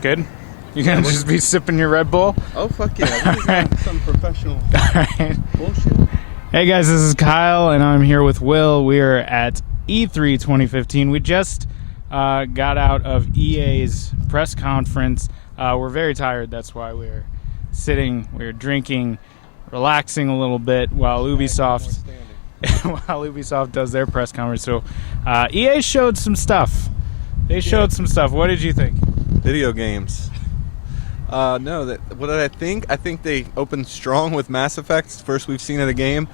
Good? You gonna just be sipping your Red Bull? Oh, fuck yeah. This is like some professional bullshit. Hey guys, this is Kyle, and I'm here with Will. We are at E3 2015. We just got out of EA's press conference. We're very tired. That's why we're sitting, we're drinking, relaxing a little bit while Ubisoft does their press conference. So EA showed some stuff. They showed some stuff. What did you think? Video games. What did I think? I think they opened strong with Mass Effect. First we've seen of the game.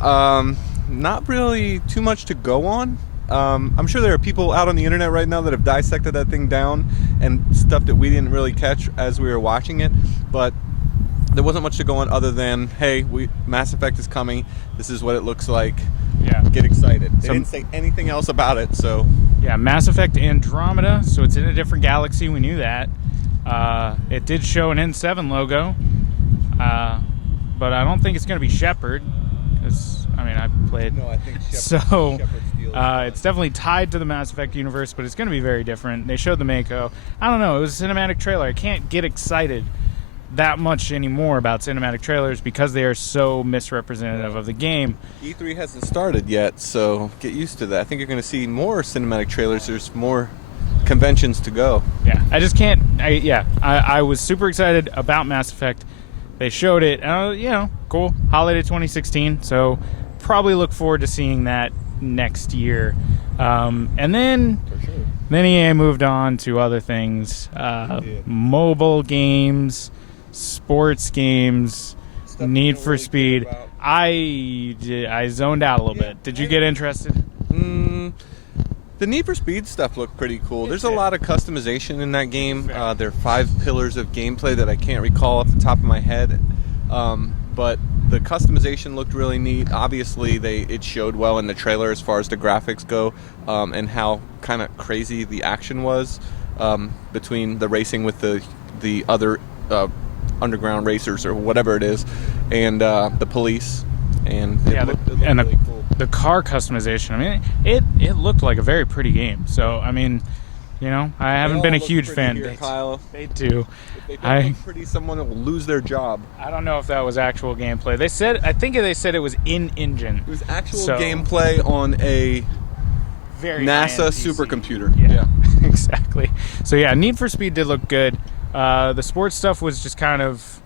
Not really too much to go on. I'm sure there are people out on the internet right now that have dissected that thing down and stuff that we didn't really catch as we were watching it, but there wasn't much to go on other than, hey, Mass Effect is coming. This is what it looks like. Yeah. Get excited. They didn't say anything else about it, so. Yeah, Mass Effect Andromeda, so it's in a different galaxy. We knew that. It did show an N7 logo, but I don't think it's going to be Shepard, because, I mean, I've played. No, I think Shepard. It's definitely tied to the Mass Effect universe, but it's going to be very different. They showed the Mako. I don't know. It was a cinematic trailer. I can't get excited that much anymore about cinematic trailers because they are so misrepresentative of the game. E3 hasn't started yet, so get used to that. I think you're going to see more cinematic trailers. There's more conventions to go. Yeah, I just can't. I was super excited about Mass Effect. They showed it. Cool. Holiday 2016. So probably look forward to seeing that next year. And then, For sure. then EA moved on to other things. Mobile games, sports games, Need for Speed. I zoned out a little bit. Did you get interested? The Need for Speed stuff looked pretty cool. There's a lot of customization in that game. There are 5 pillars of gameplay that I can't recall off the top of my head. But the customization looked really neat. Obviously, it showed well in the trailer as far as the graphics go, and how kind of crazy the action was between the racing with the other underground racers or whatever it is, and the police. And it looked really cool. The car customization. I mean, it looked like a very pretty game. So I mean, I haven't been a huge fan. Here, Kyle. They do. If they don't look pretty, someone will lose their job. I don't know if that was actual gameplay. I think they said it was in engine. It was actual gameplay on a very NASA supercomputer. Yeah. Exactly. So yeah, Need for Speed did look good. The sports stuff was just kind of,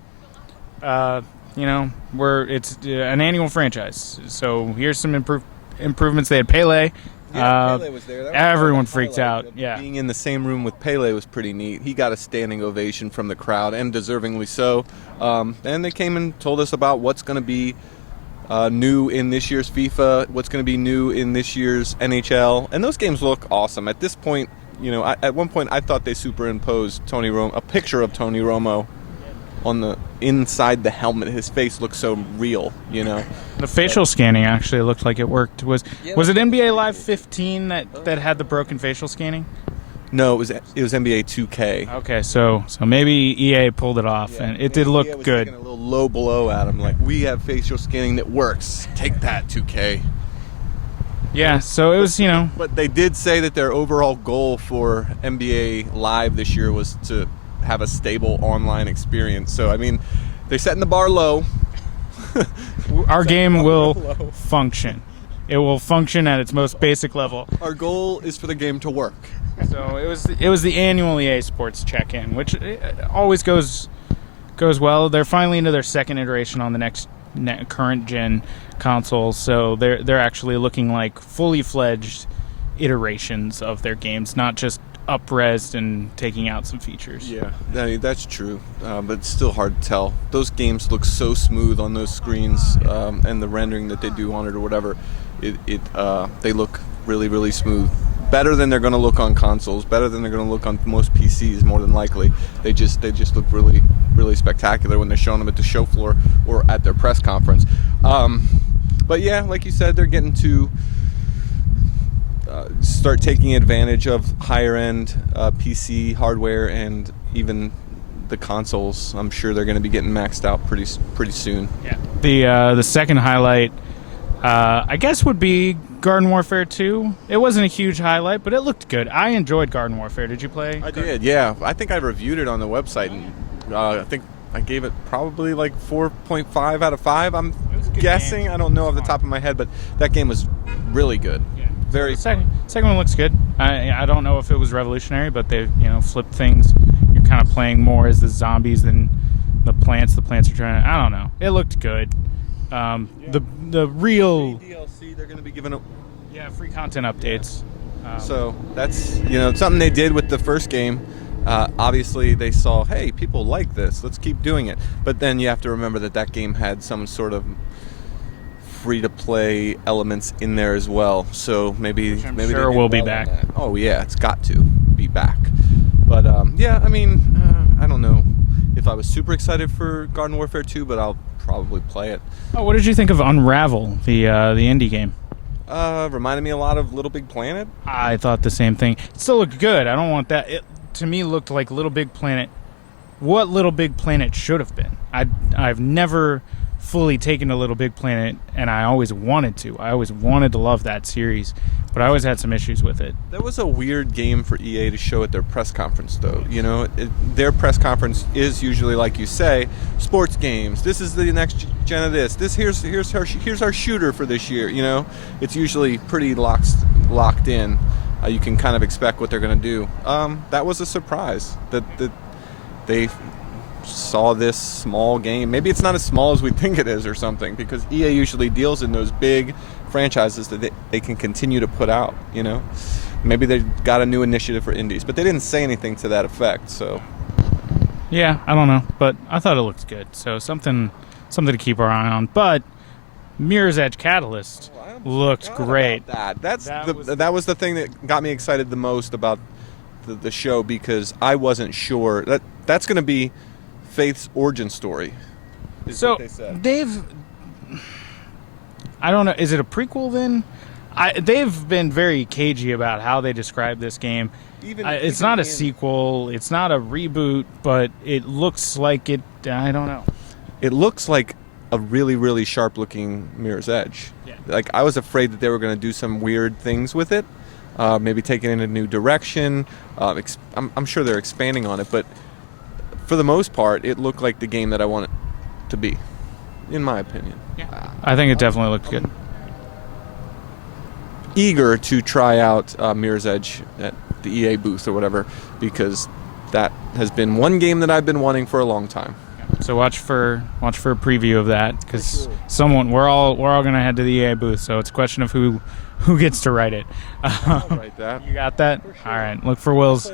where it's an annual franchise. So here's some improvements. They had Pele. Pele was there. Everyone freaked out. Yeah, being in the same room with Pele was pretty neat. He got a standing ovation from the crowd, and deservingly so. And they came and told us about what's going to be new in this year's FIFA, what's going to be new in this year's NHL, and those games look awesome. At this point, at one point I thought they superimposed a picture of Tony Romo on the inside the helmet. His face looked so real, The facial scanning actually looked like it worked. Was it NBA Live 15 that had the broken facial scanning? No, it was NBA 2K. Okay, so maybe EA pulled it off, and it did look EA was good. taking a little low blow at him, like, we have facial scanning that works. Take that, 2K. Yeah, so it was, But they did say that their overall goal for NBA Live this year was to have a stable online experience. So, I mean, they're setting the bar low. Our game will function. It will function at its most basic level. Our goal is for the game to work. So it was the annual EA Sports check-in, which always goes well. They're finally into their second iteration on the next current gen consoles, so they're actually looking like fully fledged iterations of their games, not just up-resed and taking out some features. Yeah, that's true, but it's still hard to tell. Those games look so smooth on those screens, and the rendering that they do on it or whatever, they look really, really smooth. Better than they're going to look on consoles, better than they're going to look on most PCs, more than likely. They just look really, really spectacular when they're showing them at the show floor or at their press conference. But yeah, like you said, they're getting to start taking advantage of higher-end PC hardware, and even the consoles. I'm sure they're going to be getting maxed out pretty soon. Yeah. The second highlight, I guess, would be Garden Warfare 2. It wasn't a huge highlight, but it looked good. I enjoyed Garden Warfare. Did you play? I did, yeah. I think I reviewed it on the website, and I think I gave it probably like 4.5 out of 5. I'm guessing. Game. I don't know off the top of my head, but that game was really good. Yeah. Very. Second one looks good. I don't know if it was revolutionary, but they flipped things. You're kind of playing more as the zombies than the plants. The plants are trying to. I don't know. It looked good. The real DLC they're going to be giving up. Yeah, free content updates. So that's something they did with the first game. Obviously, they saw, hey, people like this. Let's keep doing it. But then you have to remember that game had some sort of free-to-play elements in there as well. So maybe sure we'll be back. Oh yeah, it's got to be back. But yeah, I mean, I don't know if I was super excited for Garden Warfare 2, but I'll probably play it. Oh, what did you think of Unravel, the indie game? Reminded me a lot of Little Big Planet. I thought the same thing. It still looked good. I don't want that. It to me looked like Little Big Planet. What Little Big Planet should have been. I've never fully taken to Little Big Planet, and I always wanted to. I always wanted to love that series, but I always had some issues with it. That was a weird game for EA to show at their press conference, though. Their press conference is usually, like you say, sports games. This is the next gen of this. Here's our shooter for this year. It's usually pretty locked in. You can kind of expect what they're going to do. That was a surprise that they saw this small game. Maybe it's not as small as we think it is or something, because EA usually deals in those big franchises that they can continue to put out. Maybe they got a new initiative for indies, but they didn't say anything to that effect. So yeah, I don't know, but I thought it looked good. So something to keep our eye on. But Mirror's Edge Catalyst looked great. That was the thing that got me excited the most about the show, because I wasn't sure that's going to be Faith's origin story. So what they said. I don't know. Is it a prequel then? They've been very cagey about how they describe this game. It's not a sequel. It's not a reboot, but it looks like it. I don't know. It looks like a really, really sharp-looking Mirror's Edge. Yeah. Like, I was afraid that they were going to do some weird things with it, maybe take it in a new direction. I'm sure they're expanding on it, but for the most part, it looked like the game that I want it to be, in my opinion. Yeah. I think it definitely looked good. Eager to try out Mirror's Edge at the EA booth or whatever, because that has been one game that I've been wanting for a long time. So watch for a preview of that, because we're all gonna head to the EA booth. So it's a question of who gets to write it. I'll write that. You got that? Sure. All right. Look for Will's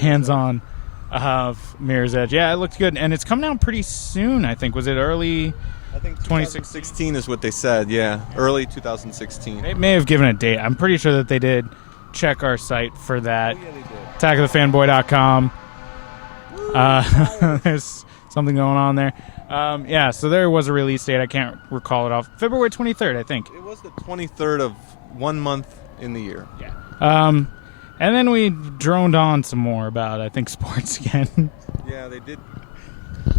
hands-on of Mirror's Edge. Yeah, it looked good, and it's coming out pretty soon. I think. Was it early? I think 2016 is what they said. Yeah, early 2016. They may have given a date. I'm pretty sure that they did. Check our site for that. Oh, yeah, they did. attackofthefanboy.com. There's something going on there. Yeah, so there was a release date. I can't recall it off. February 23rd, I think. It was the 23rd of 1 month in the year. Yeah. And then we droned on some more about, I think, sports again. Yeah, they did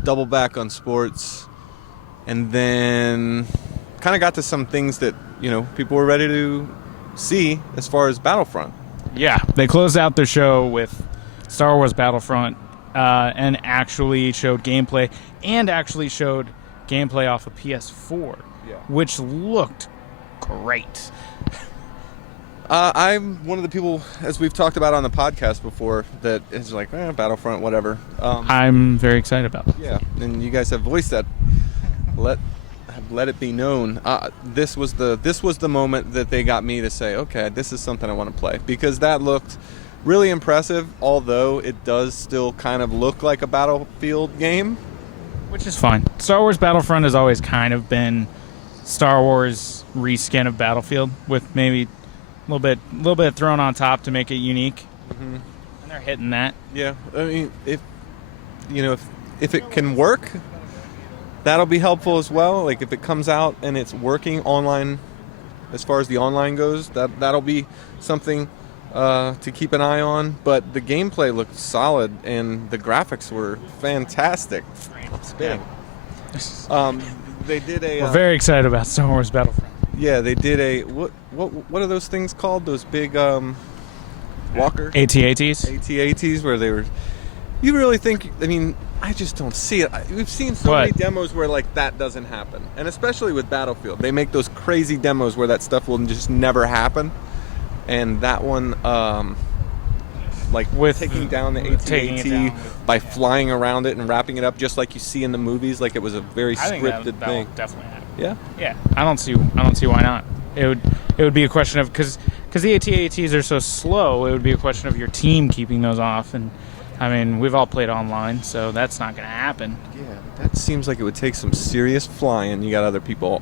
double back on sports, and then kind of got to some things that people were ready to see as far as Battlefront. Yeah, they closed out their show with Star Wars Battlefront, and actually showed gameplay, off of PS4, which looked great. I'm one of the people, as we've talked about on the podcast before, that is like, Battlefront, whatever. I'm very excited about it. Yeah, and you guys have voiced that. Let it be known. This was the moment that they got me to say, okay, this is something I want to play, because that looked really impressive, although it does still kind of look like a Battlefield game. Which is fine. Star Wars Battlefront has always kind of been Star Wars reskin of Battlefield, with maybe a little bit thrown on top to make it unique. Mm-hmm. And they're hitting that. Yeah, I mean, if it can work, that'll be helpful as well. Like, if it comes out and it's working online, as far as the online goes, that'll be something to keep an eye on. But the gameplay looked solid, and the graphics were fantastic. Spitting. They did a. We're very excited about Star Wars Battlefront. Yeah, they did a what are those things called? Those big walker AT-ATs? AT-ATs where they were. You really think? I mean, I just don't see it. We've seen so many demos where like that doesn't happen, and especially with Battlefield, they make those crazy demos where that stuff will just never happen. And that one, like with taking down the AT-AT by flying around it and wrapping it up, just like you see in the movies, like it was a very scripted thing. Definitely happen. Yeah. Yeah. I don't see why not. It would be a question of because the AT-ATs are so slow. It would be a question of your team keeping those off, and I mean we've all played online, so that's not going to happen. Yeah, that seems like it would take some serious flying. You got other people.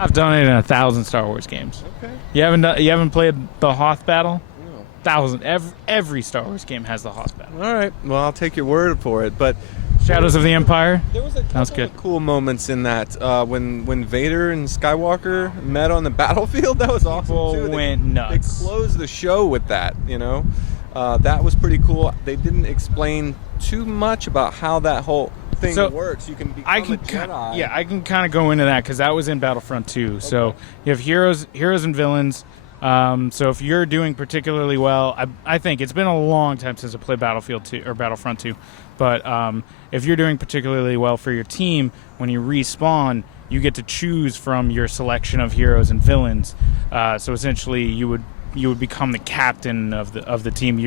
I've done it in 1,000 Star Wars games. Okay. You haven't played the Hoth battle? No. 1,000. Every Star Wars game has the Hoth battle. All right. Well, I'll take your word for it. But Shadows of the Empire. There was a couple of cool moments in that when Vader and Skywalker met on the battlefield. That was awesome too. People went nuts. They closed the show with that. You know, that was pretty cool. They didn't explain too much about how that whole thing works. You can become a Jedi. Yeah, I can kind of go into that because that was in Battlefront 2. Okay. So you have heroes and villains. So if you're doing particularly well, I think it's been a long time since I played Battlefield 2 or Battlefront 2, but if you're doing particularly well for your team, when you respawn, you get to choose from your selection of heroes and villains. So essentially, you would become the captain of the team.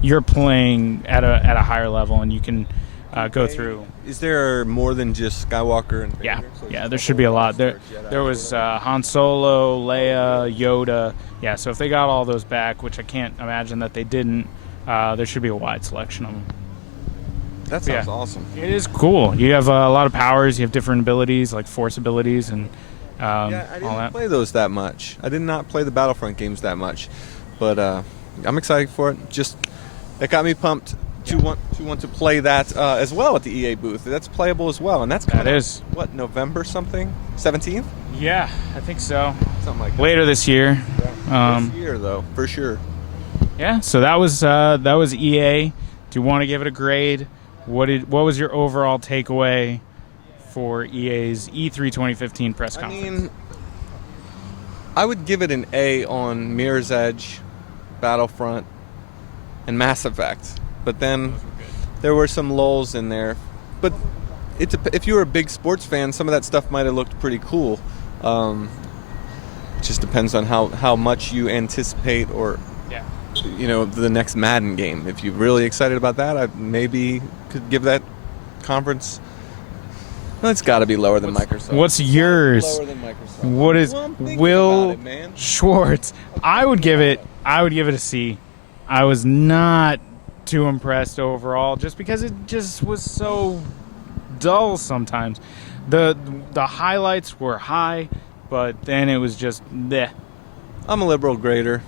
You're playing at a higher level, and you can go through. Is there more than just Skywalker and Vader? Yeah, So yeah. There should be a lot. There was Han Solo, Leia, Yoda. Yeah. So if they got all those back, which I can't imagine that they didn't, there should be a wide selection of them. That sounds awesome. It is cool. You have a lot of powers. You have different abilities, like force abilities, and I didn't play those that much. I did not play the Battlefront games that much, but I'm excited for it. Just that got me pumped to want to play that as well at the EA booth. That's playable as well, and that's what, November something, 17th? Yeah, I think so. Something like that. Later this year. Yeah. This year though, for sure. Yeah. So that was EA. Do you want to give it a grade? What was your overall takeaway for EA's E3 2015 press conference? I mean, I would give it an A on Mirror's Edge, Battlefront, and Mass Effect. But then there were some lulls in there. But if you were a big sports fan, some of that stuff might have looked pretty cool. It just depends on how much you anticipate or the next Madden game. If you're really excited about that, I maybe could give that conference. Well, it's got to be lower than Microsoft. What's yours? Lower than Microsoft. What is Will Schwartz? I would give it a C. I was not too impressed overall, just because it just was so dull sometimes. The highlights were high, but then it was just bleh. I'm a liberal grader.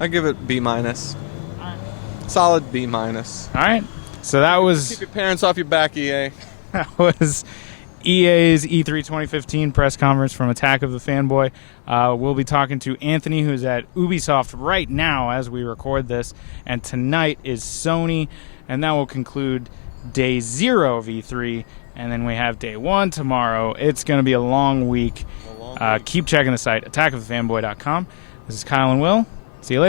I give it B-. Solid B-. All right. So that was... Keep your parents off your back, EA. That was EA's E3 2015 press conference from Attack of the Fanboy. We'll be talking to Anthony, who's at Ubisoft right now as we record this. And tonight is Sony. And that will conclude day 0 of E3. And then we have day 1 tomorrow. It's going to be a long week. Keep checking the site, attackofthefanboy.com. This is Kyle and Will. See you later.